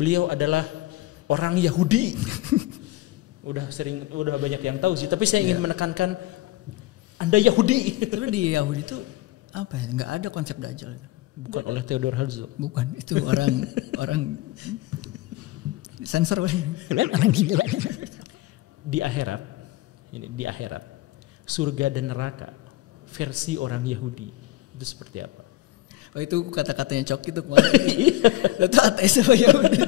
beliau adalah orang Yahudi. Udah banyak yang tahu sih, tapi saya ingin menekankan Anda Yahudi. Tapi di Yahudi itu apa ya? Nggak ada konsep Dajjal. Bukan oleh Theodor Herzl. Bukan, itu orang sensor. Di akhirat, surga dan neraka versi orang Yahudi itu seperti apa? Oh, itu kata-katanya Cok itu kemarin. Itu ateis apa Yahudi?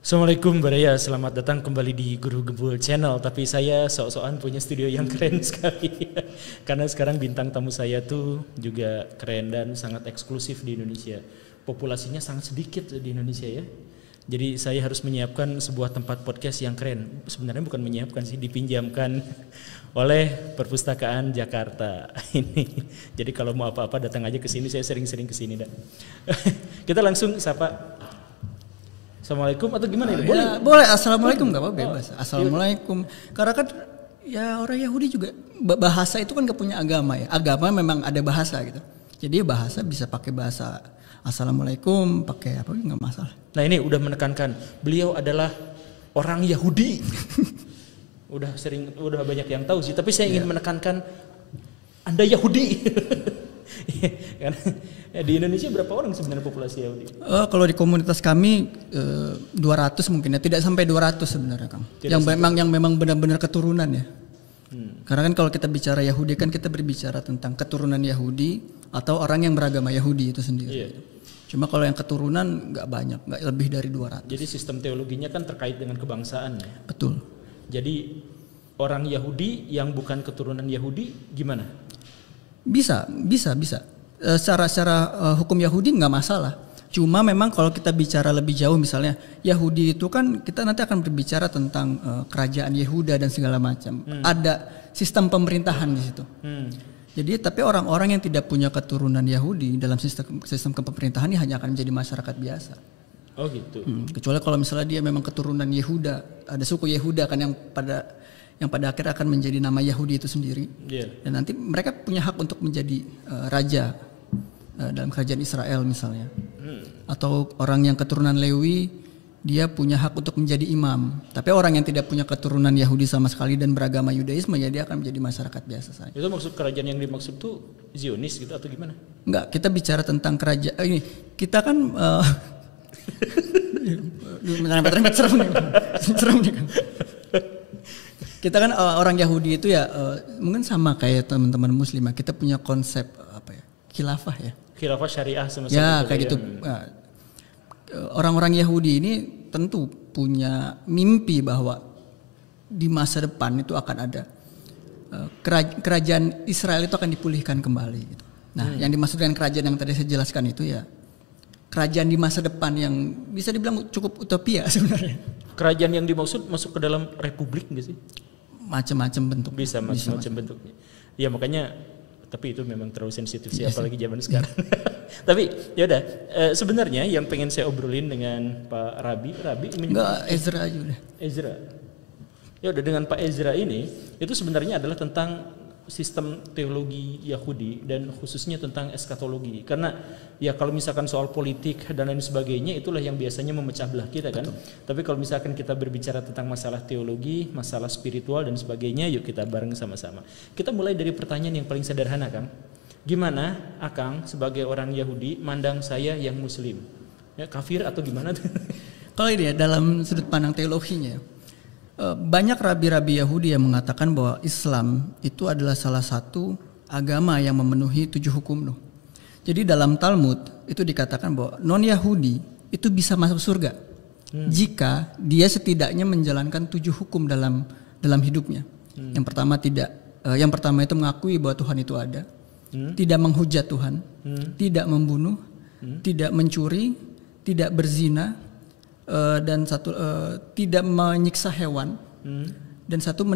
Assalamualaikum Baraya, selamat datang kembali di Guru Gembul Channel. Tapi saya sok-sokan punya studio yang keren sekali. Karena sekarang bintang tamu saya tuh juga keren dan sangat eksklusif di Indonesia. Populasinya sangat sedikit di Indonesia ya. Jadi saya harus menyiapkan sebuah tempat podcast yang keren. Sebenarnya bukan menyiapkan sih, dipinjamkan oleh Perpustakaan Jakarta ini. Jadi kalau mau apa-apa datang aja ke sini, saya sering-sering ke sini dah. Kita langsung sapa. Assalamualaikum atau gimana ini? Ya, boleh. Assalamualaikum nggak apa-apa, bebas. Assalamualaikum. Karena kan ya orang Yahudi juga bahasa itu kan gak punya agama ya. Agama memang ada bahasa gitu. Jadi bahasa bisa pakai bahasa Assalamualaikum, pakai apa nggak masalah. Nah ini udah menekankan beliau adalah orang Yahudi. udah banyak yang tahu sih, tapi saya ingin menekankan Anda Yahudi. Karena di Indonesia berapa orang sebenarnya populasi Yahudi? Kalau di komunitas kami 200 mungkin ya, tidak sampai 200 sebenarnya Kang. Yang memang benar-benar keturunan ya. Karena kan kalau kita bicara Yahudi kan kita berbicara tentang keturunan Yahudi atau orang yang beragama Yahudi itu sendiri. Iya. Cuma kalau yang keturunan nggak banyak, nggak lebih dari 200. Jadi sistem teologinya kan terkait dengan kebangsaan ya. Betul. Jadi orang Yahudi yang bukan keturunan Yahudi gimana? Bisa. Secara hukum Yahudi nggak masalah. Cuma memang kalau kita bicara lebih jauh misalnya Yahudi itu kan kita nanti akan berbicara tentang kerajaan Yehuda dan segala macam. Ada sistem pemerintahan di situ. Jadi tapi orang-orang yang tidak punya keturunan Yahudi dalam sistem kepemerintahan ini hanya akan menjadi masyarakat biasa. Oh gitu. Kecuali kalau misalnya dia memang keturunan Yehuda, ada suku Yehuda kan yang pada akhir akan menjadi nama Yahudi itu sendiri. Dan nanti mereka punya hak untuk menjadi raja dalam kerajaan Israel misalnya. Atau orang yang keturunan Lewi, dia punya hak untuk menjadi imam. Tapi orang yang tidak punya keturunan Yahudi sama sekali dan beragama Yudaisme, ya dia akan menjadi masyarakat biasa saja. Itu maksud kerajaan yang dimaksud tuh Zionis gitu atau gimana? Enggak, kita bicara tentang kerajaan ini. Kita kan rempet-rempet serem nih. Kita kan orang Yahudi itu ya mungkin sama kayak teman-teman Muslim. Kita punya konsep apa ya? Khilafah ya. Khilafah syariah semacam ya, itu. Kayak gitu. Nah, orang-orang Yahudi ini tentu punya mimpi bahwa di masa depan itu akan ada kerajaan Israel itu akan dipulihkan kembali. Gitu. Nah, yang dimaksud dengan kerajaan yang tadi saya jelaskan itu ya kerajaan di masa depan yang bisa dibilang cukup utopia sebenarnya. Kerajaan yang dimaksud masuk ke dalam republik nggak sih? Macam-macam bentuk. Bisa macam-macam bentuknya. Ya makanya, tapi itu memang terlalu sensitif sih, apalagi zaman sekarang. Tapi ya udah, sebenarnya yang pengen saya obrolin dengan Pak Rabi enggak, Ezra aja udah. Ezra. Ya udah, dengan Pak Ezra ini itu sebenarnya adalah tentang sistem teologi Yahudi dan khususnya tentang eskatologi. Karena ya kalau misalkan soal politik dan lain sebagainya itulah yang biasanya memecah belah kita kan. Betul. Tapi kalau misalkan kita berbicara tentang masalah teologi, masalah spiritual dan sebagainya, yuk kita bareng sama-sama. Kita mulai dari pertanyaan yang paling sederhana, Kang. Gimana Akang sebagai orang Yahudi mandang saya yang Muslim? Ya, kafir atau gimana? Kalau ini ya dalam sudut pandang teologinya, banyak rabi-rabi Yahudi yang mengatakan bahwa Islam itu adalah salah satu agama yang memenuhi 7 hukum Nuh. Jadi dalam Talmud itu dikatakan bahwa non-Yahudi itu bisa masuk surga jika dia setidaknya menjalankan 7 hukum dalam hidupnya. Yang pertama itu mengakui bahwa Tuhan itu ada, tidak menghujat Tuhan, tidak membunuh, tidak mencuri, tidak berzina, dan satu tidak menyiksa hewan, dan satu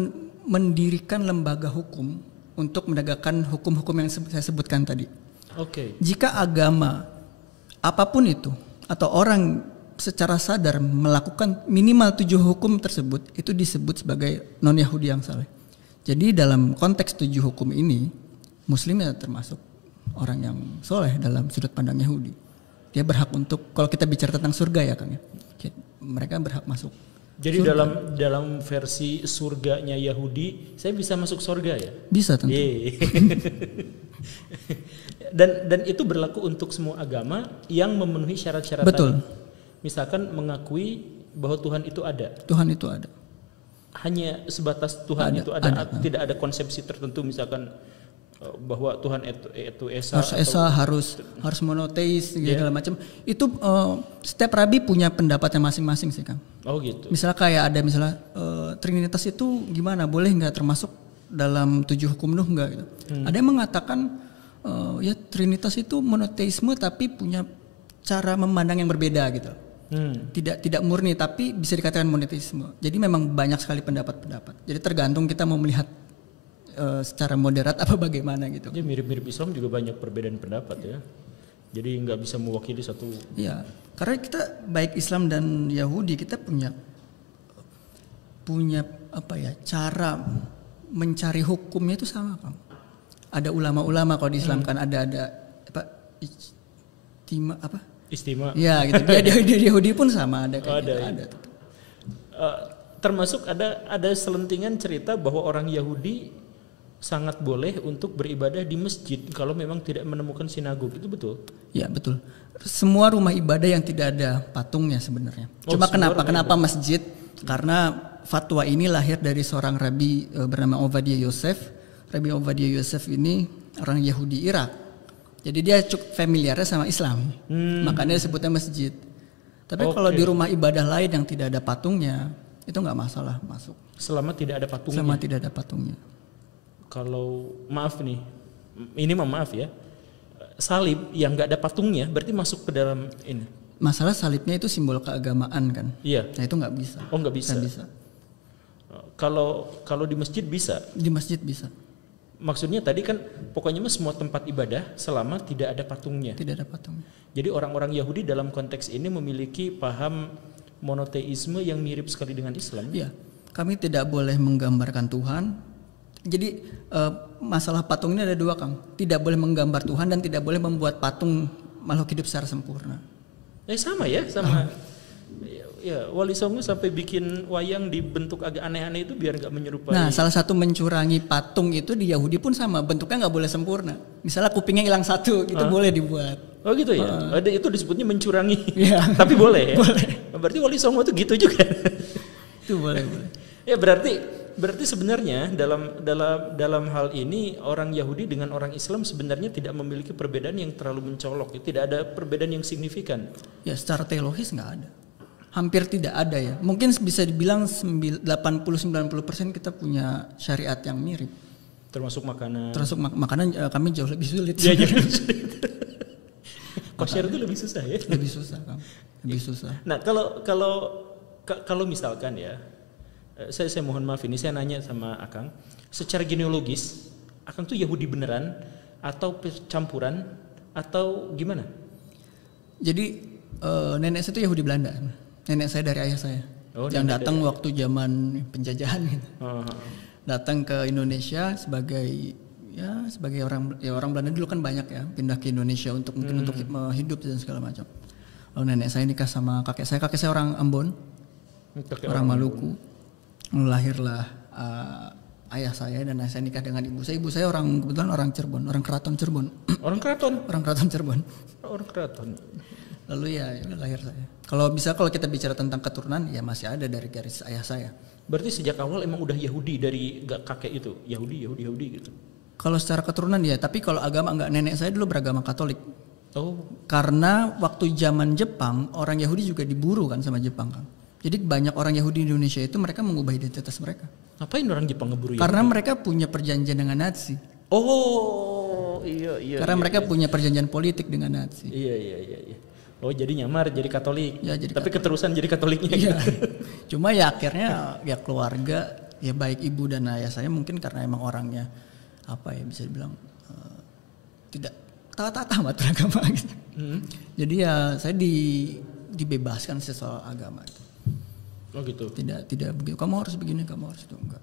mendirikan lembaga hukum untuk menegakkan hukum-hukum yang saya sebutkan tadi. Jika agama apapun itu atau orang secara sadar melakukan minimal 7 hukum tersebut, itu disebut sebagai non-Yahudi yang saleh. Jadi dalam konteks 7 hukum ini, Muslim ya termasuk orang yang soleh dalam sudut pandang Yahudi. Dia berhak untuk, kalau kita bicara tentang surga ya Kang ya, mereka berhak masuk. Jadi dalam versi surganya Yahudi, saya bisa masuk surga ya? Bisa tentu. Dan itu berlaku untuk semua agama yang memenuhi syarat-syarat Betul. tadi. Misalkan mengakui bahwa Tuhan itu ada. Tuhan itu ada. Hanya sebatas Tuhan itu ada. Tidak ada konsepsi tertentu misalkan bahwa Tuhan itu esa. Harus esa, harus monoteis segala macam. Itu setiap rabi punya pendapatnya masing-masing sih Kang. Oh gitu. Misalnya kayak ada Trinitas itu gimana? Boleh nggak termasuk dalam 7 hukum Nuh nggak gitu? Ada yang mengatakan ya Trinitas itu monoteisme tapi punya cara memandang yang berbeda gitu. Tidak murni tapi bisa dikatakan monoteisme. Jadi memang banyak sekali pendapat-pendapat. Jadi tergantung kita mau melihat secara moderat apa bagaimana gitu. Ya mirip-mirip Islam juga banyak perbedaan pendapat ya. Jadi nggak bisa mewakili satu. Ya, karena kita baik Islam dan Yahudi kita punya apa ya, cara mencari hukumnya itu sama Kang. Ada ulama-ulama kalau di Islam kan ada apa Istima. Ya gitu. Di Yahudi pun sama ada kayak gitu. Ya. Ada. Termasuk ada selentingan cerita bahwa orang Yahudi sangat boleh untuk beribadah di masjid kalau memang tidak menemukan sinagog, itu betul? Ya betul. Semua rumah ibadah yang tidak ada patungnya sebenarnya. Cuma kenapa masjid? Karena fatwa ini lahir dari seorang rabi bernama Ovadia Yosef. Rabi Ovadia Yosef ini orang Yahudi Irak. Jadi dia cukup familiarnya sama Islam. Makanya disebutnya masjid. Tapi kalau di rumah ibadah lain yang tidak ada patungnya, itu nggak masalah masuk. Selama tidak ada patungnya. Selama tidak ada patungnya. Kalau maaf nih, ini maaf ya, salib yang nggak ada patungnya berarti masuk ke dalam ini. Masalah salibnya itu simbol keagamaan kan? Iya. Nah itu nggak bisa. Oh nggak bisa. Nggak bisa. Kalau di masjid bisa. Di masjid bisa. Maksudnya tadi kan pokoknya semua tempat ibadah selama tidak ada patungnya. Tidak ada patungnya. Jadi orang-orang Yahudi dalam konteks ini memiliki paham monoteisme yang mirip sekali dengan Islam. Iya. Kami tidak boleh menggambarkan Tuhan. Jadi masalah patung ini ada 2 Kang. Tidak boleh menggambar Tuhan dan tidak boleh membuat patung makhluk hidup secara sempurna. Sama ya, sama. Ya, Wali Songo sampai bikin wayang dibentuk agak aneh-aneh itu biar nggak menyerupai. Nah, salah satu mencurangi patung itu di Yahudi pun sama, bentuknya nggak boleh sempurna. Misalnya kupingnya hilang 1, itu boleh dibuat. Oh gitu ya. Ada itu disebutnya mencurangi. Ya. Tapi boleh ya. Boleh. Berarti Wali Songo itu gitu juga. Itu boleh. Ya berarti sebenarnya dalam hal ini orang Yahudi dengan orang Islam sebenarnya tidak memiliki perbedaan yang terlalu mencolok. Tidak ada perbedaan yang signifikan. Ya, secara teologis nggak ada. Hampir tidak ada ya. Mungkin bisa dibilang 80-90% kita punya syariat yang mirip. Termasuk makanan. Makanan kami jauh lebih sulit. Ya, jauh lebih sulit. Kosher itu lebih susah ya. Lebih susah Kang. Lebih susah. Nah kalau misalkan ya, saya mohon maaf ini saya nanya sama Akang, secara genealogis Akang tuh Yahudi beneran atau campuran atau gimana? Jadi nenek saya itu Yahudi Belanda. Nenek saya dari ayah saya. Yang datang waktu zaman penjajahan gitu. Datang ke Indonesia sebagai orang Belanda dulu kan banyak ya, pindah ke Indonesia untuk hidup dan segala macam. Lalu nenek saya nikah sama kakek saya orang Ambon. Orang Maluku. Lahirlah ayah saya dan ayah saya nikah dengan ibu saya. Ibu saya kebetulan orang Cirebon, orang Keraton Cirebon. Orang Keraton? Orang Keraton Cirebon. Orang Keraton. Lalu ya lahir saya. Kalau kita bicara tentang keturunan ya masih ada dari garis ayah saya. Berarti sejak awal emang udah Yahudi dari kakek itu, Yahudi gitu. Kalau secara keturunan ya, tapi kalau agama enggak. Nenek saya dulu beragama Katolik. Oh. Karena waktu zaman Jepang orang Yahudi juga diburu kan sama Jepang kan. Jadi banyak orang Yahudi di Indonesia itu mereka mengubah identitas mereka. Ngapain orang Jepang ngeburu Karena Yahudi? mereka punya perjanjian dengan Nazi. Oh, iya. Karena mereka punya perjanjian politik dengan Nazi. Iya. Oh, jadi nyamar jadi Katolik. Ya, jadi tapi Katolik. Keterusan jadi Katoliknya. Iya. Cuma ya akhirnya ya keluarga ya baik ibu dan ayah saya mungkin karena emang orangnya bisa dibilang tidak taat amat beragama gitu. Jadi ya saya dibebaskan soal agama itu. Oh gitu. Tidak begitu. Kamu harus begini, kamu harus itu enggak.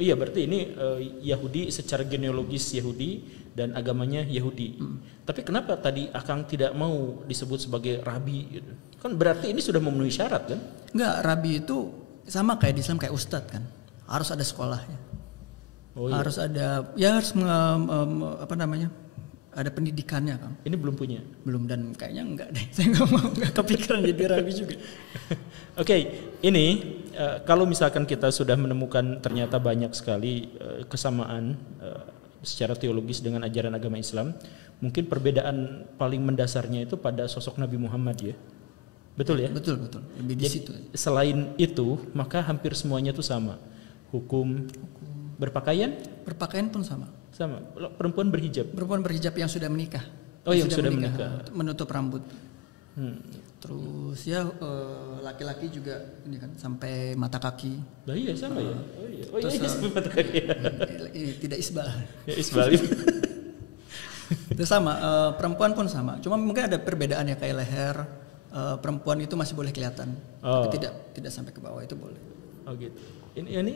Iya berarti ini Yahudi secara genealogis Yahudi dan agamanya Yahudi. Tapi kenapa tadi Akang tidak mau disebut sebagai rabi gitu? Kan berarti ini sudah memenuhi syarat kan? Enggak, rabi itu sama kayak di Islam kayak ustadz kan. Harus ada sekolahnya. Harus ada ada pendidikannya kan. Ini belum punya? Belum, dan kayaknya enggak deh. Saya enggak kepikiran jadi rabi juga. Ini kalau misalkan kita sudah menemukan ternyata banyak sekali kesamaan secara teologis dengan ajaran agama Islam, mungkin perbedaan paling mendasarnya itu pada sosok Nabi Muhammad ya. Betul ya? Betul. Lebih di situ. Selain itu, maka hampir semuanya itu sama. Hukum berpakaian pun sama. Sama. Perempuan berhijab yang sudah menikah. Yang sudah menikah. Menutup rambut. Terus ya laki-laki juga ini kan sampai mata kaki. Iya sama ya. Sampai mata kaki. Tidak isbal. Ya isbal. Itu sama, perempuan pun sama. Cuma mungkin ada perbedaan ya, kayak leher perempuan itu masih boleh kelihatan. Tapi tidak sampai ke bawah itu boleh. Gitu. Ini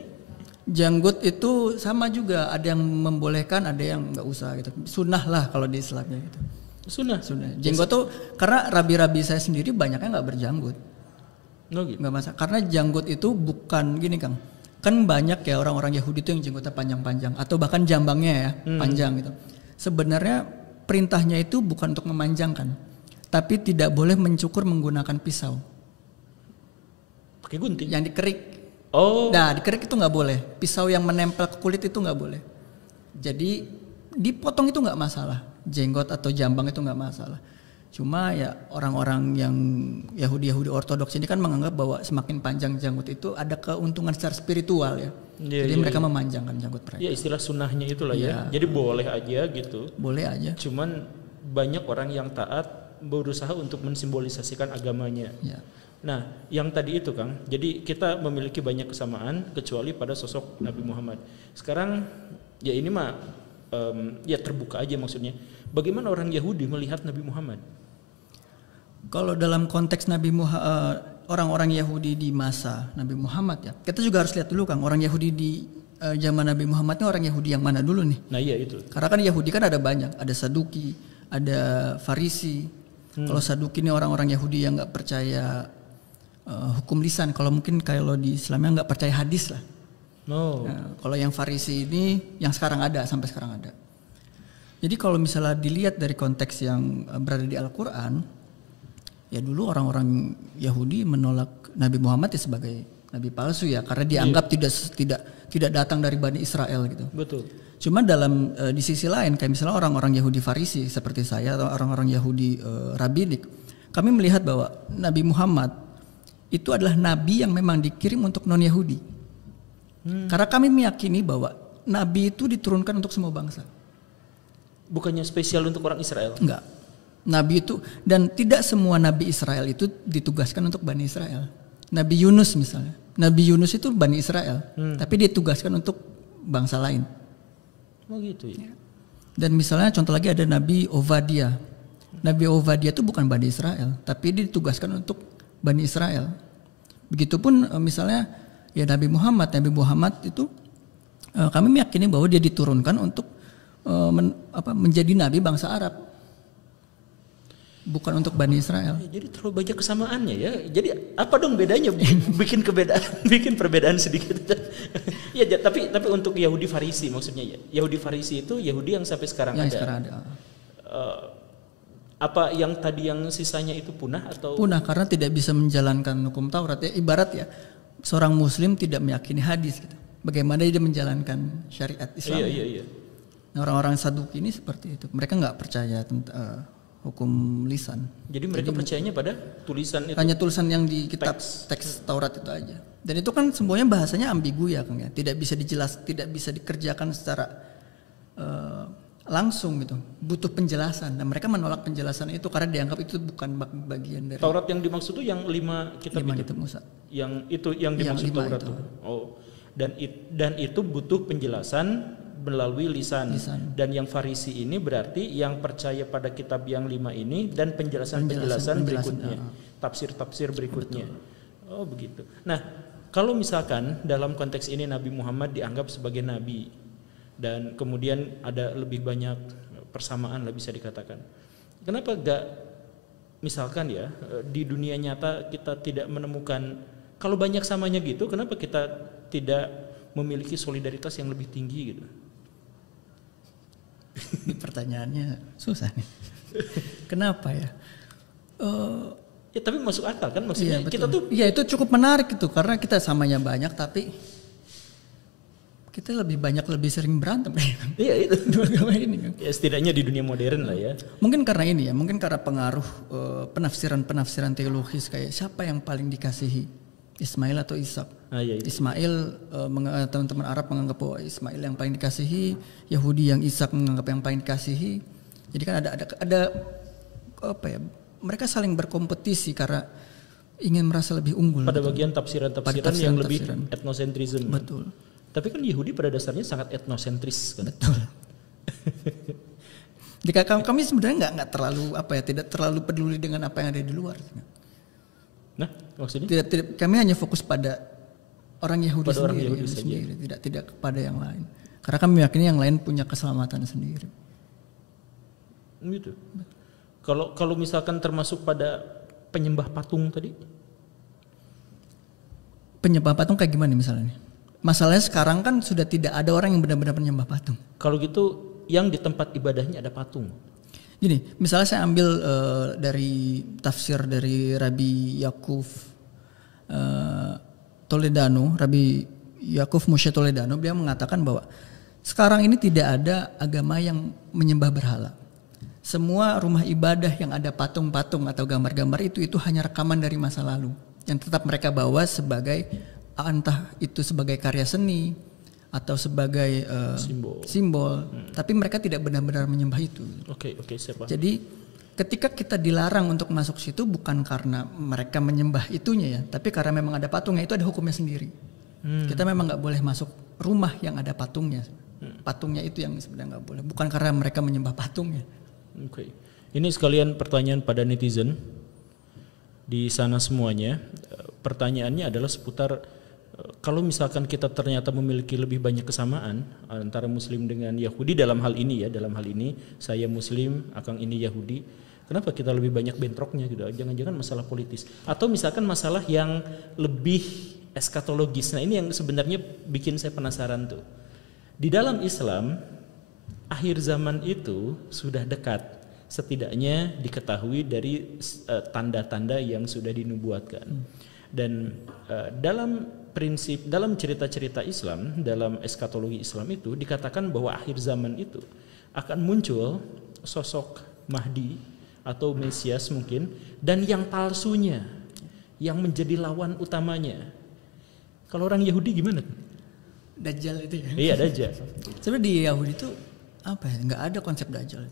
janggut itu sama juga, ada yang membolehkan, ada yang nggak usah gitu. Sunnah lah kalau di Islamnya gitu. Sunnah. Jenggot tuh karena rabi-rabi saya sendiri banyaknya nggak berjanggut. Gitu. Nggak masalah. Karena janggut itu bukan gini Kang. Kan banyak ya orang-orang Yahudi tuh yang jenggotnya panjang-panjang atau bahkan jambangnya ya panjang gitu. Sebenarnya perintahnya itu bukan untuk memanjangkan, tapi tidak boleh mencukur menggunakan pisau. Pakai gunting. Yang dikerik. Nah, dikerik itu nggak boleh. Pisau yang menempel ke kulit itu nggak boleh. Jadi dipotong itu nggak masalah. Jenggot atau jambang itu nggak masalah. Cuma ya orang-orang yang Yahudi ortodoks ini kan menganggap bahwa semakin panjang janggut itu ada keuntungan secara spiritual ya. Jadi mereka memanjangkan janggut mereka. Ya istilah sunnahnya itulah ya. Jadi boleh aja gitu. Boleh aja. Cuman banyak orang yang taat berusaha untuk mensimbolisasikan agamanya. Ya. Nah, yang tadi itu Kang, jadi kita memiliki banyak kesamaan kecuali pada sosok Nabi Muhammad. Sekarang ya ini mah ya terbuka aja maksudnya. Bagaimana orang Yahudi melihat Nabi Muhammad? Kalau dalam konteks orang-orang Yahudi di masa Nabi Muhammad ya, kita juga harus lihat dulu Kang, orang Yahudi di zaman Nabi Muhammad ini orang Yahudi yang mana dulu nih? Nah iya itu. Karena kan Yahudi kan ada banyak, ada Saduki, ada Farisi. Kalau Saduki ini orang-orang Yahudi yang nggak percaya hukum lisan, kalau di Islamnya nggak percaya hadis lah. Nah, kalau yang Farisi ini yang sekarang ada, sampai sekarang ada. Jadi kalau misalnya dilihat dari konteks yang berada di Al-Quran, ya dulu orang-orang Yahudi menolak Nabi Muhammad ya sebagai nabi palsu ya, karena dianggap tidak datang dari Bani Israel gitu. Betul. Cuma di sisi lain kayak misalnya orang-orang Yahudi Farisi seperti saya atau orang-orang Yahudi Rabbinik, kami melihat bahwa Nabi Muhammad itu adalah nabi yang memang dikirim untuk non-Yahudi. Karena kami meyakini bahwa nabi itu diturunkan untuk semua bangsa. Bukannya spesial untuk orang Israel? Enggak. Nabi itu, dan tidak semua nabi Israel itu ditugaskan untuk Bani Israel. Nabi Yunus misalnya. Nabi Yunus itu Bani Israel, tapi ditugaskan untuk bangsa lain. Oh gitu ya. Dan misalnya contoh lagi ada Nabi Ovadia. Nabi Ovadia itu bukan Bani Israel, tapi dia ditugaskan untuk Bani Israel. Begitupun misalnya ya Nabi Muhammad itu kami meyakini bahwa dia diturunkan untuk menjadi nabi bangsa Arab, bukan untuk Bani Israel. Jadi terlalu banyak kesamaannya ya. Jadi apa dong bedanya bikin perbedaan sedikit? Ya tapi untuk Yahudi Farisi maksudnya ya. Yahudi Farisi itu Yahudi yang sampai sekarang ada. Sekarang ada. Apa yang tadi yang sisanya itu punah atau? Punah karena tidak bisa menjalankan hukum Taurat ya. Ibarat ya seorang Muslim tidak meyakini hadis gitu. Bagaimana dia menjalankan syariat Islam? Iya. Nah, orang-orang Saduki ini seperti itu. Mereka nggak percaya tentang hukum lisan. Jadi mereka percayanya pada tulisan itu. Hanya tulisan yang di kitab teks Taurat itu aja. Dan itu kan semuanya bahasanya ambigu ya Kang ya. Tidak bisa dikerjakan secara langsung gitu. Butuh penjelasan. Dan mereka menolak penjelasan itu karena dianggap itu bukan bagian dari Taurat yang dimaksud itu yang 5 kitab Musa. Yang itu yang dimaksud Taurat itu. Dan itu butuh penjelasan melalui lisan. Dan yang Farisi ini berarti yang percaya pada kitab yang 5 ini dan penjelasan berikutnya, tafsir berikutnya. Betul. Oh begitu. Nah kalau misalkan dalam konteks ini Nabi Muhammad dianggap sebagai nabi dan kemudian ada lebih banyak persamaan lah bisa dikatakan. Kenapa gak misalkan ya di dunia nyata kita tidak menemukan, kalau banyak samanya gitu, kenapa kita tidak memiliki solidaritas yang lebih tinggi gitu? Ini pertanyaannya susah nih. Kenapa ya? Ya tapi masuk akal kan, maksudnya Iya, kita tuh. Iya, itu cukup menarik itu karena kita samanya banyak tapi kita lebih sering berantem. Iya itu. Dua agama ini kan. Ya setidaknya di dunia modern lah ya. Mungkin karena ini ya, mungkin karena pengaruh penafsiran teologis kayak siapa yang paling dikasihi, Ismail atau Ishak. Iya. Ismail, teman-teman Arab menganggap bahwa Ismail yang paling dikasihi, Yahudi yang Ishak menganggap yang paling dikasihi. Jadi kan ada apa ya? Mereka saling berkompetisi karena ingin merasa lebih unggul. Pada bagian tafsiran-tafsiran yang lebih etnosentrisme. Betul. Tapi kan Yahudi pada dasarnya sangat etnosentris kan. Betul. Jika kami sebenarnya nggak terlalu tidak terlalu peduli dengan apa yang ada di luar. Nah, maksudnya? Tidak, kami hanya fokus pada orang Yahudi pada sendiri, orang Yahudi sendiri, tidak kepada yang lain. Karena kami meyakini yang lain punya keselamatan sendiri. Gitu. Kalau misalkan termasuk pada penyembah patung tadi? Penyembah patung kayak gimana misalnya? Masalahnya sekarang kan sudah tidak ada orang yang benar-benar penyembah patung. Kalau gitu yang di tempat ibadahnya ada patung. Gini, misalnya saya ambil dari tafsir dari Rabbi Yakuf Toledano, Rabbi Yakuf Moshe Toledano, dia mengatakan bahwa sekarang ini tidak ada agama yang menyembah berhala. Semua rumah ibadah yang ada patung-patung atau gambar-gambar itu hanya rekaman dari masa lalu yang tetap mereka bawa sebagai entah itu sebagai karya seni atau sebagai simbol. Tapi mereka tidak benar-benar menyembah itu. Oke, siapa? Jadi ketika kita dilarang untuk masuk situ bukan karena mereka menyembah itunya ya, tapi karena memang ada patungnya, itu ada hukumnya sendiri. Kita memang nggak boleh masuk rumah yang ada patungnya. Patungnya itu yang sebenarnya nggak boleh, bukan karena mereka menyembah patungnya. Oke. Ini sekalian pertanyaan pada netizen di sana semuanya. Pertanyaannya adalah seputar kalau misalkan kita ternyata memiliki lebih banyak kesamaan antara Muslim dengan Yahudi dalam hal ini ya, dalam hal ini saya Muslim, Akang ini Yahudi, kenapa kita lebih banyak bentroknya gitu? Jangan-jangan masalah politis atau misalkan masalah yang lebih eskatologis. Nah ini yang sebenarnya bikin saya penasaran tuh. Di dalam Islam akhir zaman itu sudah dekat, setidaknya diketahui dari tanda-tanda yang sudah dinubuatkan. Dan dalam cerita-cerita Islam, dalam eskatologi Islam itu dikatakan bahwa akhir zaman itu akan muncul sosok Mahdi atau Mesias mungkin, dan yang palsunya yang menjadi lawan utamanya. Kalau orang Yahudi gimana? Dajjal itu ya? Iya, Dajjal. Sebenarnya di Yahudi itu nggak ada konsep Dajjal.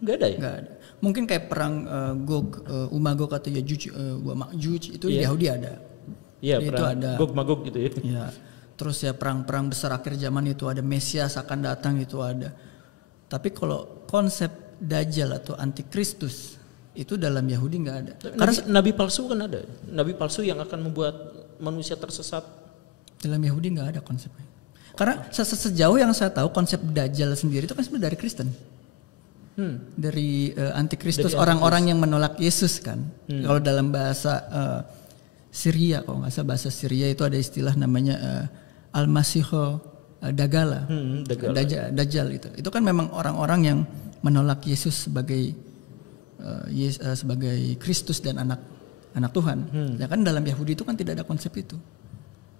Nggak ada ya? Nggak ada. Mungkin kayak perang Gog, Umagog atau Yajuj, Ma'juj itu di Yahudi ada. Iya, itu ada. Gog Magog gitu ya. Iya. Terus ya perang-perang besar akhir zaman itu ada, Mesias akan datang itu ada. Tapi kalau konsep Dajjal atau Antikristus itu dalam Yahudi nggak ada. Karena nabi palsu kan ada. Nabi palsu yang akan membuat manusia tersesat. Dalam Yahudi nggak ada konsepnya. Karena sejauh yang saya tahu konsep Dajjal sendiri itu kan sebenarnya dari Kristen. Dari Antikristus, orang-orang yang menolak Yesus kan. Kalau dalam bahasa Syria, kalau nggak salah bahasa Syria itu ada istilah namanya Al-Masihu Dagala, Dajjal itu. Itu kan memang orang-orang yang menolak Yesus sebagai Kristus dan anak Tuhan. Ya kan dalam Yahudi itu kan tidak ada konsep itu,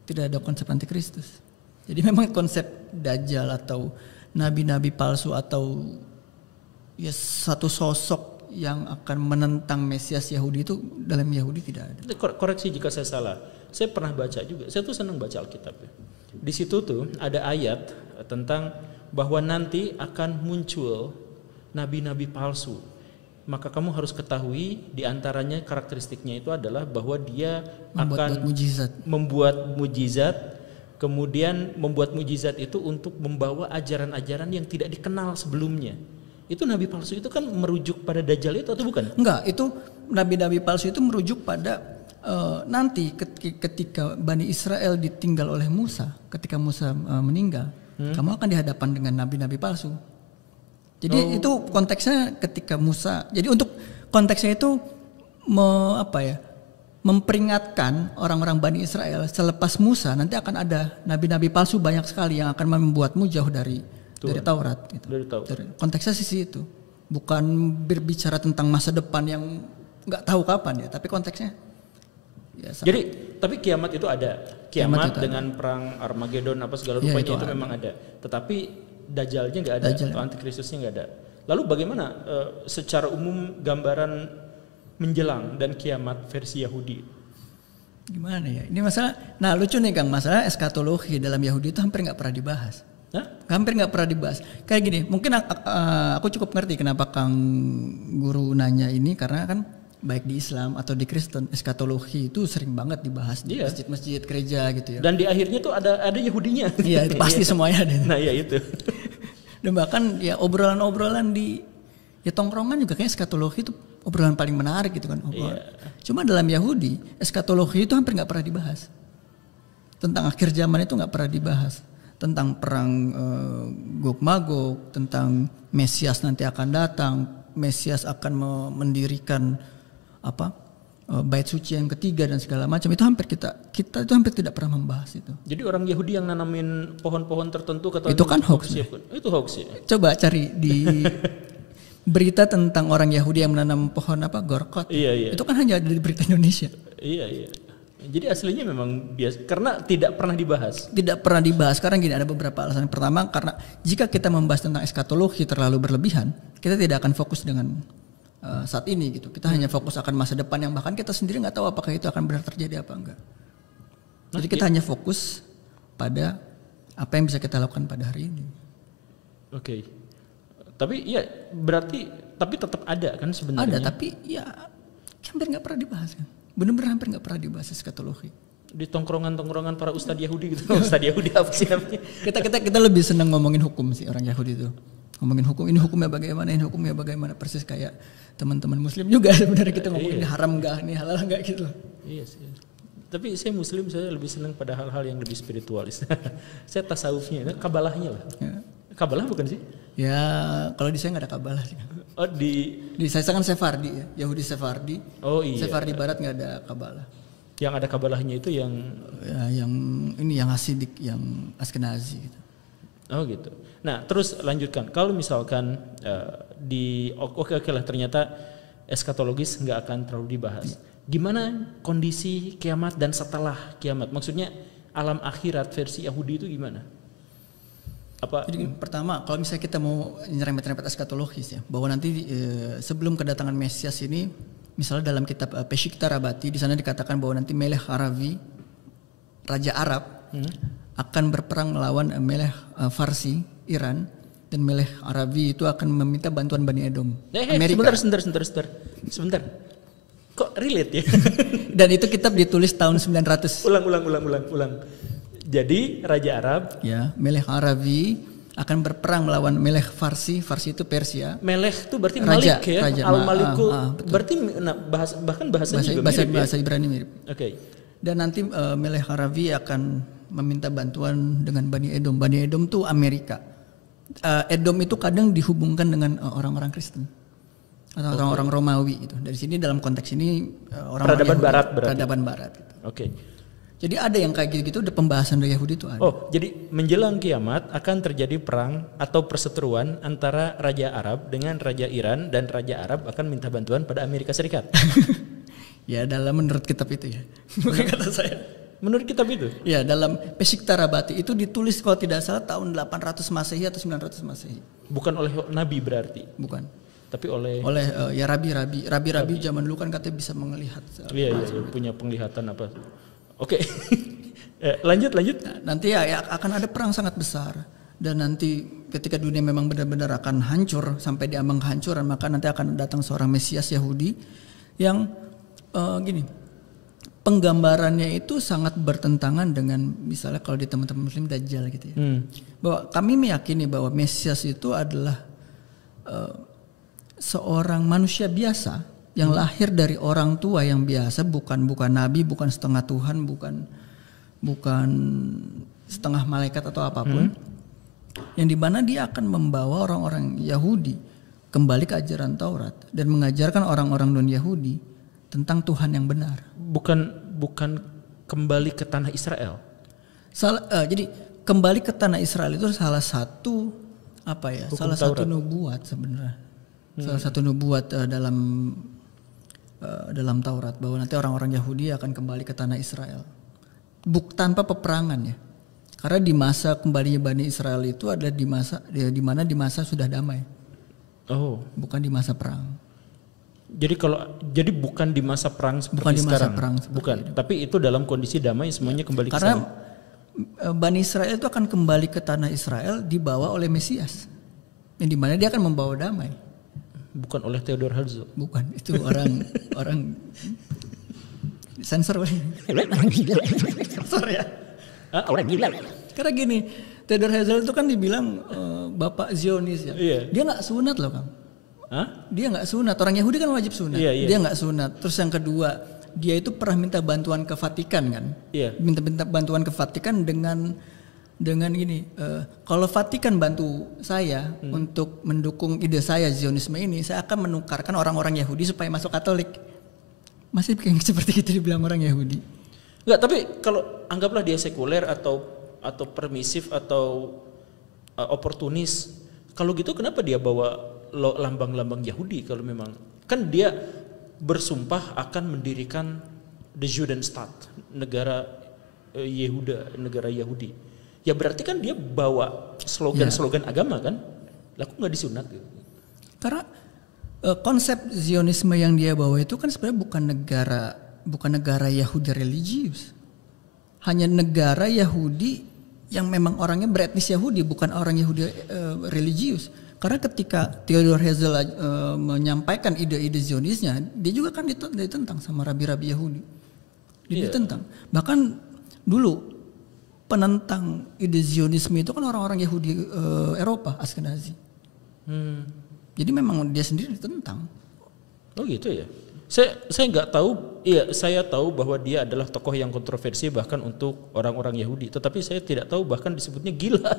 tidak ada konsep Antikristus. Jadi memang konsep Dajjal atau nabi-nabi palsu atau ya satu sosok yang akan menentang Mesias Yahudi itu dalam Yahudi tidak ada. Koreksi jika saya salah. Saya pernah baca juga. Saya tuh senang baca Alkitab ya. Di situ tuh ada ayat tentang bahwa nanti akan muncul nabi-nabi palsu. Maka kamu harus ketahui di antaranya karakteristiknya itu adalah bahwa dia akan membuat mujizat, kemudian membuat mujizat itu untuk membawa ajaran-ajaran yang tidak dikenal sebelumnya. Itu nabi palsu itu kan merujuk pada Dajjal itu atau bukan? Enggak, itu nabi-nabi palsu itu merujuk pada nanti ketika Bani Israel ditinggal oleh Musa, ketika Musa meninggal, kamu akan dihadapan dengan nabi-nabi palsu. Jadi itu konteksnya ketika Musa. Jadi untuk konteksnya itu memperingatkan orang-orang Bani Israel selepas Musa nanti akan ada nabi-nabi palsu banyak sekali yang akan membuatmu jauh dari Taurat. Gitu. Konteksnya sisi itu, bukan berbicara tentang masa depan yang nggak tahu kapan ya, tapi konteksnya. Ya, jadi tapi kiamat itu ada, kiamat dengan ada. Perang Armageddon apa segala rupanya itu memang ada. Tetapi Dajjalnya nggak ada, atau Antikristusnya nggak ada. Lalu bagaimana secara umum gambaran menjelang dan kiamat versi Yahudi? Gimana ya? Ini masalah. Nah lucu nih Kang, masalah eskatologi dalam Yahudi itu hampir nggak pernah dibahas. Hampir nggak pernah dibahas. Kayak gini, mungkin aku cukup ngerti kenapa Kang Guru nanya ini, karena kan baik di Islam atau di Kristen eskatologi itu sering banget dibahas di masjid-masjid gereja gitu ya. Dan di akhirnya tuh ada Yahudinya. Iya itu pasti semuanya ada. Nah ya itu. Dan bahkan ya obrolan-obrolan di tongkrongan juga kayak eskatologi itu obrolan paling menarik gitu kan. Cuma dalam Yahudi eskatologi itu hampir nggak pernah dibahas. Tentang akhir zaman itu nggak pernah dibahas. Tentang perang Gog Magog, tentang Mesias nanti akan datang, Mesias akan mendirikan bait suci yang ketiga dan segala macam, itu hampir kita itu hampir tidak pernah membahas itu. Jadi orang Yahudi yang nanamin pohon-pohon tertentu kata itu kan hoax. Itu hoax ya. Coba cari di berita tentang orang Yahudi yang menanam pohon gorkot. Iya. Itu kan hanya ada di berita Indonesia. Iya. Jadi aslinya memang biasa karena tidak pernah dibahas. Tidak pernah dibahas karena gini, ada beberapa alasan. Pertama, karena jika kita membahas tentang eskatologi terlalu berlebihan, kita tidak akan fokus dengan saat ini gitu. Kita hanya fokus akan masa depan yang bahkan kita sendiri nggak tahu apakah itu akan benar terjadi apa enggak. Jadi kita hanya fokus pada apa yang bisa kita lakukan pada hari ini. Oke. Tapi ya berarti tetap ada kan sebenarnya. Ada, tapi ya hampir nggak pernah dibahas kan. Benar-benar hampir nggak pernah dibahas eskatologi. Di tongkrongan para ustadz Yahudi gitu. Ustadz Yahudi apa sih namanya? Kita lebih senang ngomongin hukum sih orang Yahudi itu. Ngomongin hukum, ini hukumnya bagaimana, persis kayak teman-teman Muslim juga sebenarnya kita ngomongin ini haram enggak, ini halal enggak gitu. Iya sih. Tapi saya Muslim, saya lebih senang pada hal-hal yang lebih spiritualis. Saya tasawufnya, kabalahnya lah. Ya. Kabalah bukan sih? Ya kalau di saya nggak ada kabalah sih. Oh di saya kan Sefardi ya, Yahudi Sefardi. Oh iya. Sefardi Barat nggak ada kabalah. Yang ada kabalahnya itu yang yang Hasidik, yang Askenazi gitu. Oh gitu. Nah terus lanjutkan. Kalau misalkan oke lah ternyata eskatologis nggak akan terlalu dibahas. Gimana kondisi kiamat dan setelah kiamat? Maksudnya alam akhirat versi Yahudi itu gimana? Jadi pertama kalau misalnya kita mau nyerempet-nyerempet eskatologis ya, bahwa nanti sebelum kedatangan Mesias ini, misalnya dalam kitab Peshikta Rabati di sana dikatakan bahwa nanti Melech Aravi, Raja Arab akan berperang melawan Melech Farsi, Iran, dan Melech Aravi itu akan meminta bantuan Bani Edom. Amerika. Sebentar. Kok relate ya? Dan itu kitab ditulis tahun 900. Ulang. Jadi Raja Arab ya, Melech Aravi akan berperang melawan Melech Farsi itu Persia. Melech itu berarti Raja, Malik ya, Raja, Al-Malikul. Berarti bahkan bahasanya juga mirip. Bahasa Ibrani mirip. Oke. Dan nanti Melech Aravi akan meminta bantuan dengan Bani Edom. Bani Edom tuh Amerika. Edom itu kadang dihubungkan dengan orang-orang Kristen atau orang-orang Romawi gitu. Dari sini dalam konteks ini peradaban Barat berarti. Peradaban Barat. Gitu. Oke. Jadi ada yang kayak gitu, udah pembahasan dari Yahudi itu ada. Oh, jadi menjelang kiamat akan terjadi perang atau perseteruan antara Raja Arab dengan Raja Iran, dan Raja Arab akan minta bantuan pada Amerika Serikat. Ya menurut kitab itu ya. Bukan kata saya. Menurut kitab itu? Ya dalam Peshikta Rabati itu ditulis kalau tidak salah tahun 800 Masehi atau 900 Masehi. Bukan oleh Nabi berarti? Bukan. Tapi oleh ya rabi-rabi zaman dulu kan katanya bisa melihat. Iya, punya penglihatan apa. Oke. Lanjut. Nah, nanti ya akan ada perang sangat besar, dan nanti ketika dunia memang benar-benar akan hancur sampai di ambang kehancuran, maka nanti akan datang seorang Mesias Yahudi yang penggambarannya itu sangat bertentangan dengan misalnya kalau di teman-teman Muslim Dajjal gitu ya. Bahwa kami meyakini bahwa Mesias itu adalah seorang manusia biasa yang lahir dari orang tua yang biasa, bukan nabi, bukan setengah Tuhan, bukan setengah malaikat atau apapun, yang dimana dia akan membawa orang-orang Yahudi kembali ke ajaran Taurat dan mengajarkan orang-orang non-Yahudi tentang Tuhan yang benar. Bukan kembali ke tanah Israel. Jadi kembali ke tanah Israel itu salah satu Hukum satu nubuat sebenarnya. Salah satu nubuat dalam Taurat bahwa nanti orang-orang Yahudi akan kembali ke tanah Israel. Tanpa peperangan ya. Karena di masa kembalinya Bani Israel itu adalah di masa sudah damai. Oh, bukan di masa perang. Jadi bukan di masa perang seperti sekarang. Bukan, tapi itu dalam kondisi damai semuanya kembali ke sana. Karena Bani Israel itu akan kembali ke tanah Israel dibawa oleh Mesias. Yang dimana dia akan membawa damai. Bukan oleh Theodor Herzl. Bukan, itu orang sensor. Sensor ya. Orang gila. Karena gini, Theodor Herzl itu kan dibilang bapak Zionis ya. Iya. Dia nggak sunat loh, Kang. Hah? Dia nggak sunat. Orang Yahudi kan wajib sunat. Iya. Dia nggak sunat. Terus yang kedua, dia itu pernah minta bantuan ke Vatikan kan. Iya. Minta bantuan ke Vatikan dengan gini, kalau Vatikan bantu saya untuk mendukung ide saya Zionisme ini, saya akan menukarkan orang-orang Yahudi supaya masuk Katolik. Masih kayak seperti itu dibilang orang Yahudi. Enggak, tapi kalau anggaplah dia sekuler atau permisif atau oportunis, kalau gitu kenapa dia bawa lambang-lambang Yahudi kalau memang kan dia bersumpah akan mendirikan the Judenstaat, negara Yehuda, negara Yahudi. Ya berarti kan dia bawa slogan-slogan agama kan? Lah kok nggak disunat gitu? Karena konsep Zionisme yang dia bawa itu kan sebenarnya bukan negara Yahudi religius. Hanya negara Yahudi yang memang orangnya beretnis Yahudi, bukan orang Yahudi religius. Karena ketika Theodor Herzl menyampaikan ide-ide Zionisnya, dia juga kan ditentang sama rabi-rabi Yahudi. Dia ditentang. Bahkan dulu penentang ide Zionisme itu kan orang-orang Yahudi Eropa, Askenazi. Jadi memang dia sendiri ditentang. Oh gitu ya. Saya nggak tahu. Iya, saya tahu bahwa dia adalah tokoh yang kontroversi bahkan untuk orang-orang Yahudi. Tetapi saya tidak tahu bahkan disebutnya gila.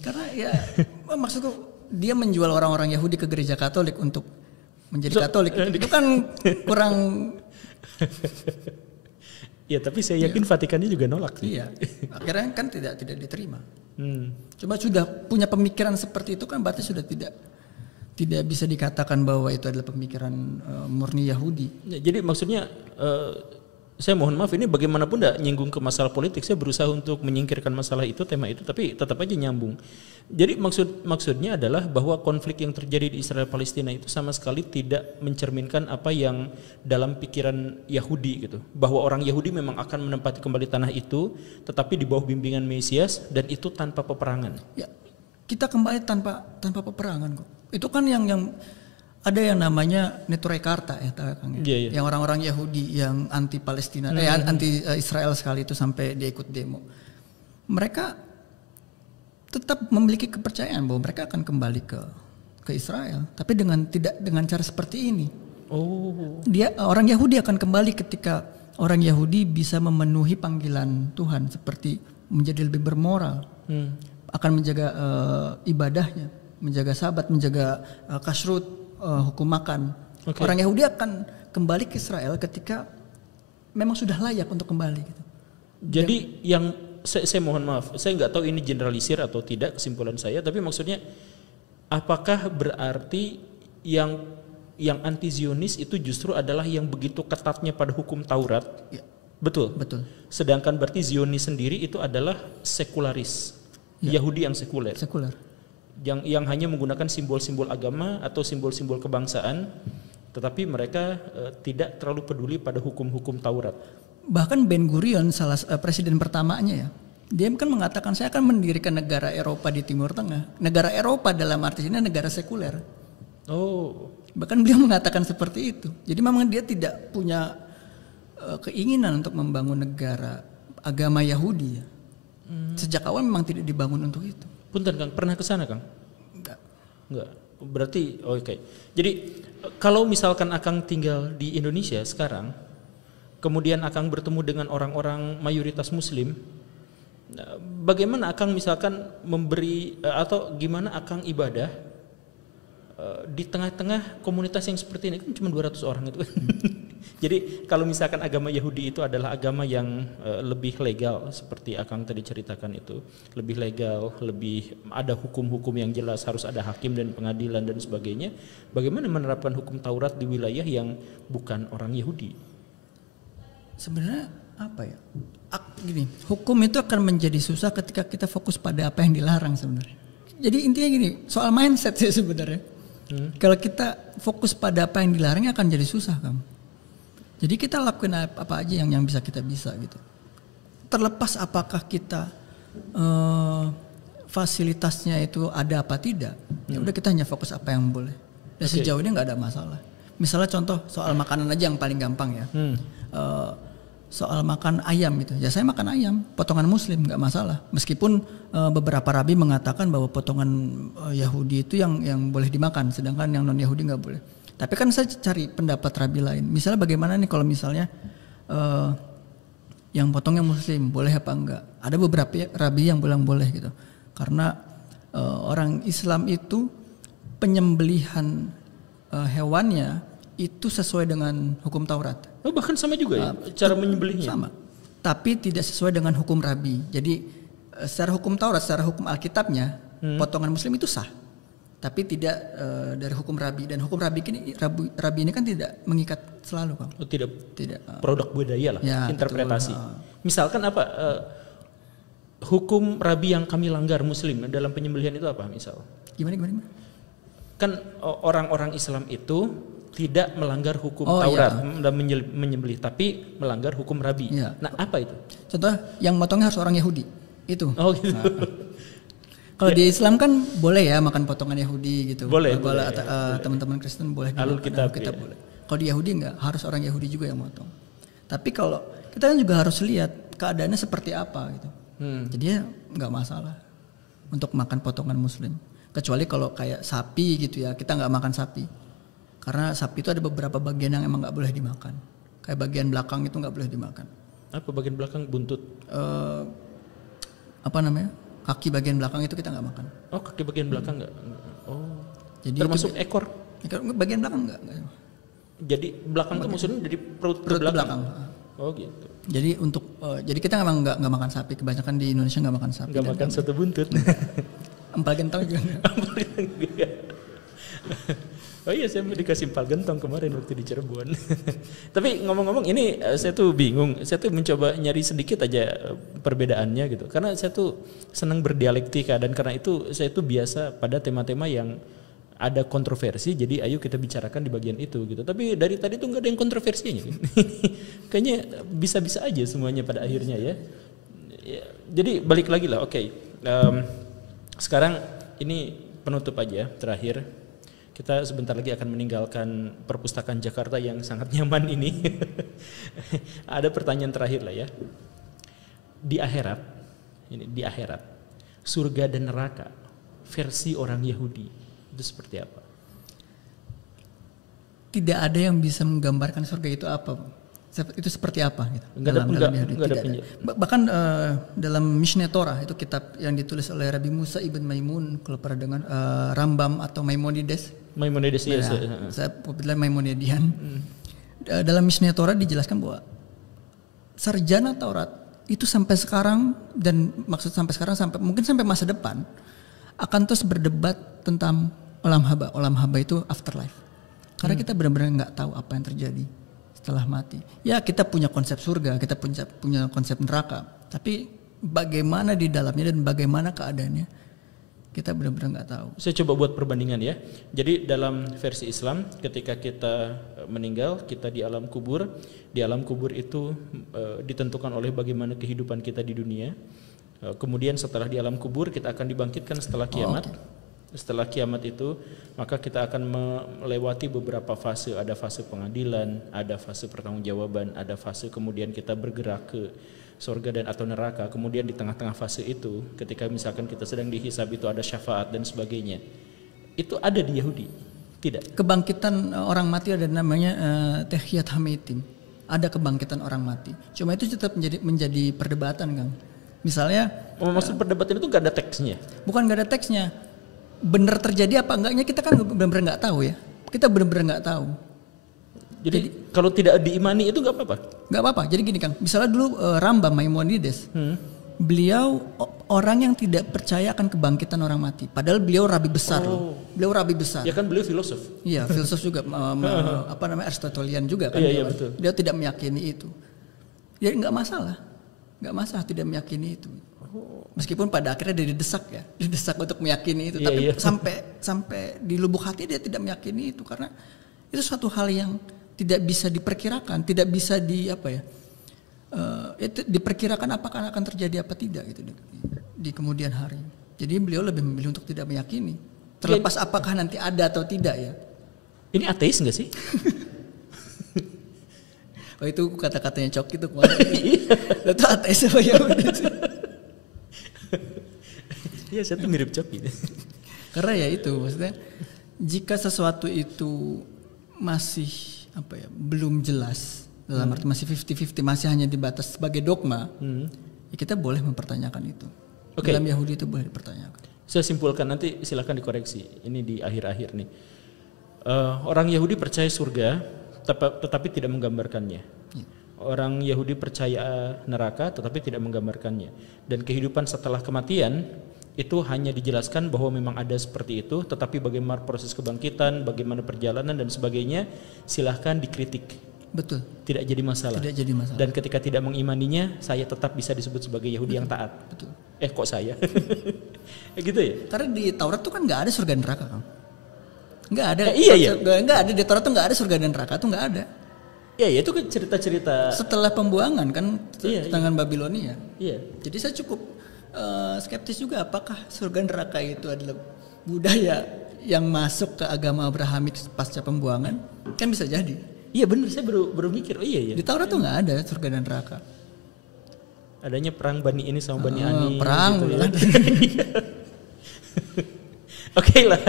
Karena ya maksudku dia menjual orang-orang Yahudi ke gereja Katolik untuk menjadi Katolik. Itu kan kurang. Ya tapi saya yakin Vatikannya juga nolak. Iya. Akhirnya kan tidak diterima. Cuma sudah punya pemikiran seperti itu kan berarti sudah tidak bisa dikatakan bahwa itu adalah pemikiran murni Yahudi. Ya, jadi maksudnya saya mohon maaf ini bagaimanapun tidak nyinggung ke masalah politik. Saya berusaha untuk menyingkirkan masalah itu, tema itu, tapi tetap aja nyambung. Jadi maksudnya adalah bahwa konflik yang terjadi di Israel Palestina itu sama sekali tidak mencerminkan apa yang dalam pikiran Yahudi gitu. Bahwa orang Yahudi memang akan menempati kembali tanah itu, tetapi di bawah bimbingan Mesias dan itu tanpa peperangan. Ya, kita kembali tanpa peperangan kok. Itu kan yang ada yang namanya Neturei Karta ya, Kang. Yeah. Yang orang-orang Yahudi yang anti Palestina, anti Israel sekali itu sampai dia ikut demo. Mereka tetap memiliki kepercayaan bahwa mereka akan kembali ke Israel, tapi tidak dengan cara seperti ini. Oh. Orang Yahudi akan kembali ketika orang Yahudi bisa memenuhi panggilan Tuhan seperti menjadi lebih bermoral, akan menjaga ibadahnya, menjaga sabat, menjaga kashrut, hukum makan. Okay. Orang Yahudi akan kembali ke Israel ketika memang sudah layak untuk kembali. Gitu. Jadi saya mohon maaf, saya nggak tahu ini generalisir atau tidak kesimpulan saya, tapi maksudnya apakah berarti yang anti Zionis itu justru adalah yang begitu ketatnya pada hukum Taurat? Ya. Betul. Sedangkan berarti Zionis sendiri itu adalah sekularis, Yahudi yang sekuler. Yang hanya menggunakan simbol-simbol agama atau simbol-simbol kebangsaan, tetapi mereka tidak terlalu peduli pada hukum-hukum Taurat. Bahkan Ben Gurion presiden pertamanya ya, dia kan mengatakan saya akan mendirikan negara Eropa di Timur Tengah. Negara Eropa dalam arti ini negara sekuler. Oh. Bahkan beliau mengatakan seperti itu. Jadi memang dia tidak punya keinginan untuk membangun negara agama Yahudi ya. Sejak awal memang tidak dibangun untuk itu. Punten Kang, pernah ke sana Kang? Enggak. Berarti oke. Jadi Kalau misalkan Akang tinggal di Indonesia sekarang, kemudian Akang bertemu dengan orang-orang mayoritas Muslim, bagaimana Akang misalkan memberi atau gimana Akang ibadah di tengah-tengah komunitas yang seperti ini, kan cuma 200 orang itu. Jadi kalau misalkan agama Yahudi itu adalah agama yang lebih legal seperti Akang tadi ceritakan itu, lebih legal, lebih ada hukum-hukum yang jelas, harus ada hakim dan pengadilan dan sebagainya. Bagaimana menerapkan hukum Taurat di wilayah yang bukan orang Yahudi? Sebenarnya apa ya? Gini, hukum itu akan menjadi susah ketika kita fokus pada apa yang dilarang sebenarnya. Jadi intinya gini, soal mindset sih sebenarnya. Kalau kita fokus pada apa yang dilarang akan jadi susah kamu. Jadi kita lakukan apa aja yang bisa kita bisa gitu. Terlepas apakah kita fasilitasnya itu ada apa tidak, ya udah kita hanya fokus apa yang boleh. Dan sejauh ini nggak ada masalah. Misalnya contoh soal makanan aja yang paling gampang ya. Soal makan ayam gitu, ya saya makan ayam potongan Muslim nggak masalah, meskipun beberapa rabi mengatakan bahwa potongan Yahudi itu yang boleh dimakan, sedangkan yang non Yahudi nggak boleh. Tapi kan saya cari pendapat rabi lain, misalnya bagaimana nih kalau misalnya yang potongnya Muslim boleh apa enggak? Ada beberapa rabi yang bilang boleh gitu, karena orang Islam itu penyembelihan hewannya itu sesuai dengan hukum Taurat. Oh, bahkan sama juga ya cara menyembelihnya. Sama. Tapi tidak sesuai dengan hukum rabi. Jadi secara hukum Taurat, secara hukum Alkitabnya, potongan Muslim itu sah. Tapi tidak dari hukum rabi, dan hukum rabi ini kan tidak mengikat selalu, Kang. Oh, tidak. Produk budaya lah, ya, interpretasi. Betul. Misalkan apa hukum rabi yang kami langgar Muslim dalam penyembelihan itu apa misal? Gimana? Kan orang-orang Islam itu tidak melanggar hukum Taurat dan menyembelih, tapi melanggar hukum rabi. Ya. Nah, apa itu? Contoh yang motongnya harus orang Yahudi. Itu. Oh gitu. Nah. Kalau di Islam kan boleh ya makan potongan Yahudi gitu. Boleh. Teman-teman Kristen boleh. Alkitab ya. Boleh. Kalau di Yahudi enggak, harus orang Yahudi juga yang motong. Tapi kalau kita kan juga harus lihat keadaannya seperti apa gitu. Jadi ya enggak masalah untuk makan potongan Muslim. Kecuali kalau kayak sapi gitu ya, kita enggak makan sapi. Karena sapi itu ada beberapa bagian yang emang nggak boleh dimakan. Kayak bagian belakang itu nggak boleh dimakan. Apa bagian belakang? Buntut? Kaki bagian belakang itu kita nggak makan. Oh, kaki bagian belakang nggak? Oh. Jadi termasuk ekor? Bagian belakang nggak. Jadi belakang itu maksudnya dari perut belakang? Oh gitu. Jadi jadi kita emang nggak makan sapi. Kebanyakan di Indonesia nggak makan sapi. Nggak makan satu buntut. Empal gentong juga. Oh iya, saya dikasih empal gentong kemarin waktu di Cirebon. Tapi ngomong-ngomong ini saya tuh bingung. Saya tuh mencoba nyari sedikit aja perbedaannya gitu. Karena saya tuh senang berdialektika, dan karena itu saya tuh biasa pada tema-tema yang ada kontroversi. Jadi ayo kita bicarakan di bagian itu gitu. Tapi dari tadi tuh nggak ada yang kontroversinya. Kayaknya bisa-bisa aja semuanya pada akhirnya ya. Jadi balik lagi lah. Oke. Sekarang ini penutup aja terakhir. Kita sebentar lagi akan meninggalkan perpustakaan Jakarta yang sangat nyaman ini. Ada pertanyaan terakhir lah ya. Di akhirat, surga dan neraka versi orang Yahudi itu seperti apa? Tidak ada yang bisa menggambarkan surga itu apa, itu seperti apa gitu. Dalam Yahudi tidak ada. Bahkan dalam Mishneh Torah itu kitab yang ditulis oleh Rabbi Musa ibn Maimun, kalau pernah dengar Rambam atau Maimonides ya, saya bilang Maimonidian. Dalam Mishneh Torah dijelaskan bahwa sarjana Taurat itu sampai sekarang, dan maksud sampai sekarang mungkin sampai masa depan akan terus berdebat tentang olam haba. Olam haba itu afterlife. Karena kita benar-benar nggak tahu apa yang terjadi setelah mati. Ya kita punya konsep surga, kita punya konsep neraka, tapi bagaimana di dalamnya dan bagaimana keadaannya kita benar-benar nggak tahu. Saya coba buat perbandingan ya. Jadi dalam versi Islam, ketika kita meninggal, kita di alam kubur. Di alam kubur itu ditentukan oleh bagaimana kehidupan kita di dunia. Kemudian setelah di alam kubur, kita akan dibangkitkan setelah kiamat. Setelah kiamat itu, maka kita akan melewati beberapa fase. Ada fase pengadilan, ada fase pertanggungjawaban, ada fase kemudian kita bergerak ke surga dan atau neraka. Kemudian di tengah-tengah fase itu, ketika misalkan kita sedang dihisab, itu ada syafaat dan sebagainya. Itu ada di Yahudi. Tidak. Kebangkitan orang mati ada namanya Tehiyat Hametim. Ada kebangkitan orang mati. Cuma itu tetap menjadi perdebatan, Kang. Misalnya, Maksud perdebatan itu nggak ada teksnya. bukan nggak ada teksnya. Benar terjadi apa enggaknya kita kan benar-benar nggak tahu ya. Kita benar-benar nggak tahu. Jadi kalau tidak diimani itu nggak apa-apa. Nggak apa-apa. Jadi gini, Kang. Misalnya dulu Rambam Maimonides, beliau orang yang tidak percaya akan kebangkitan orang mati. Padahal beliau rabi besar loh. Beliau rabi besar. Ya kan beliau filosof. Iya, filsuf juga, Aristotelian juga kan. Iya, betul. Dia tidak meyakini itu. Ya nggak masalah tidak meyakini itu. Meskipun pada akhirnya dia didesak untuk meyakini itu. Iya, Tapi iya. sampai di lubuk hati dia tidak meyakini itu karena itu suatu hal yang tidak bisa diperkirakan, tidak bisa itu diperkirakan apakah akan terjadi apa tidak gitu di kemudian hari. Jadi beliau lebih memilih untuk tidak meyakini. Terlepas apakah nanti ada atau tidak ya. Ini ateis nggak sih? Oh itu kata-katanya Coki itu kemarin. Itu ateis apa ya? Iya, saya tuh mirip Coki. Karena ya itu maksudnya jika sesuatu itu masih belum jelas dalam arti masih 50-50 masih hanya dibatas sebagai dogma, ya kita boleh mempertanyakan itu. Oke. Dalam Yahudi itu boleh dipertanyakan. Saya simpulkan, nanti silakan dikoreksi. Ini di akhir-akhir nih. Orang Yahudi percaya surga, tetapi tidak menggambarkannya. Orang Yahudi percaya neraka, tetapi tidak menggambarkannya. Dan kehidupan setelah kematian itu hanya dijelaskan bahwa memang ada seperti itu, tetapi bagaimana proses kebangkitan, bagaimana perjalanan dan sebagainya, silahkan dikritik. Betul. Tidak jadi masalah. Tidak jadi masalah. Dan ketika tidak mengimaninya, saya tetap bisa disebut sebagai Yahudi yang taat. Betul. Kok saya? Gitu ya? Karena di Taurat tuh kan nggak ada surga dan neraka, kan? Nggak ada. Iya. Nggak ada di Taurat tuh nggak ada surga dan neraka tuh nggak ada. Ya itu kan cerita-cerita. Setelah pembuangan kan tangan Babilonia. Iya. Jadi saya cukup skeptis juga apakah surga neraka itu adalah budaya yang masuk ke agama Abrahamik pasca pembuangan, kan bisa jadi. Iya benar, saya baru mikir. Oh iya. Di Taurat tuh nggak ada surga dan neraka. Adanya perang Bani ini sama Bani Ani. Perang. Gitu ya. Oke lah.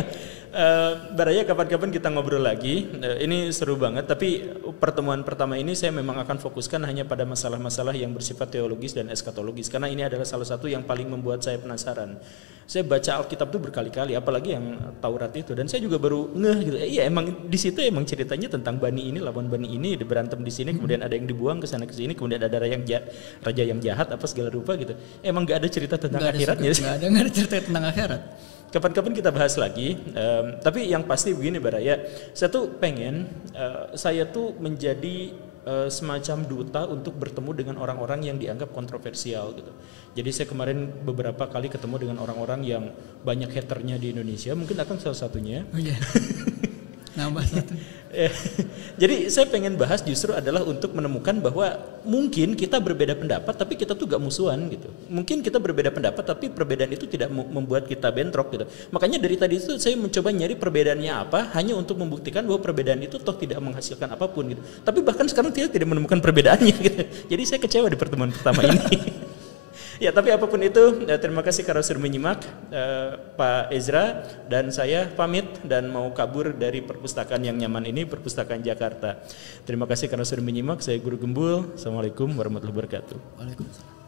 Baraya kapan-kapan kita ngobrol lagi. Ini seru banget. Tapi pertemuan pertama ini saya memang akan fokuskan hanya pada masalah-masalah yang bersifat teologis dan eskatologis. Karena ini adalah salah satu yang paling membuat saya penasaran. Saya baca Alkitab tuh berkali-kali, apalagi yang Taurat itu. Dan saya juga baru ngeh gitu. Iya emang di situ emang ceritanya tentang Bani ini lawan Bani ini, berantem di sini, kemudian ada yang dibuang ke sana ke sini, kemudian ada raja yang jahat apa segala rupa gitu. Emang nggak ada cerita tentang akhiratnya. Nggak ada cerita tentang akhirat. Kapan-kapan kita bahas lagi, tapi yang pasti begini Baraya, saya tuh pengen saya tuh menjadi semacam duta untuk bertemu dengan orang-orang yang dianggap kontroversial gitu. Jadi saya kemarin beberapa kali ketemu dengan orang-orang yang banyak haternya di Indonesia, mungkin akan salah satunya. Oh iya. Nambah satu. Jadi saya pengen bahas justru adalah untuk menemukan bahwa mungkin kita berbeda pendapat tapi kita tuh gak musuhan gitu. Mungkin kita berbeda pendapat tapi perbedaan itu tidak membuat kita bentrok gitu. Makanya dari tadi itu saya mencoba nyari perbedaannya apa hanya untuk membuktikan bahwa perbedaan itu toh tidak menghasilkan apapun gitu. Tapi bahkan sekarang tidak menemukan perbedaannya gitu. Jadi saya kecewa di pertemuan pertama ini. Ya tapi apapun itu, terima kasih karena sudah menyimak Pak Ezra, dan saya pamit dan mau kabur dari perpustakaan yang nyaman ini, Perpustakaan Jakarta. Terima kasih karena sudah menyimak. Saya Guru Gembul. Assalamualaikum warahmatullahi wabarakatuh. Waalaikumsalam.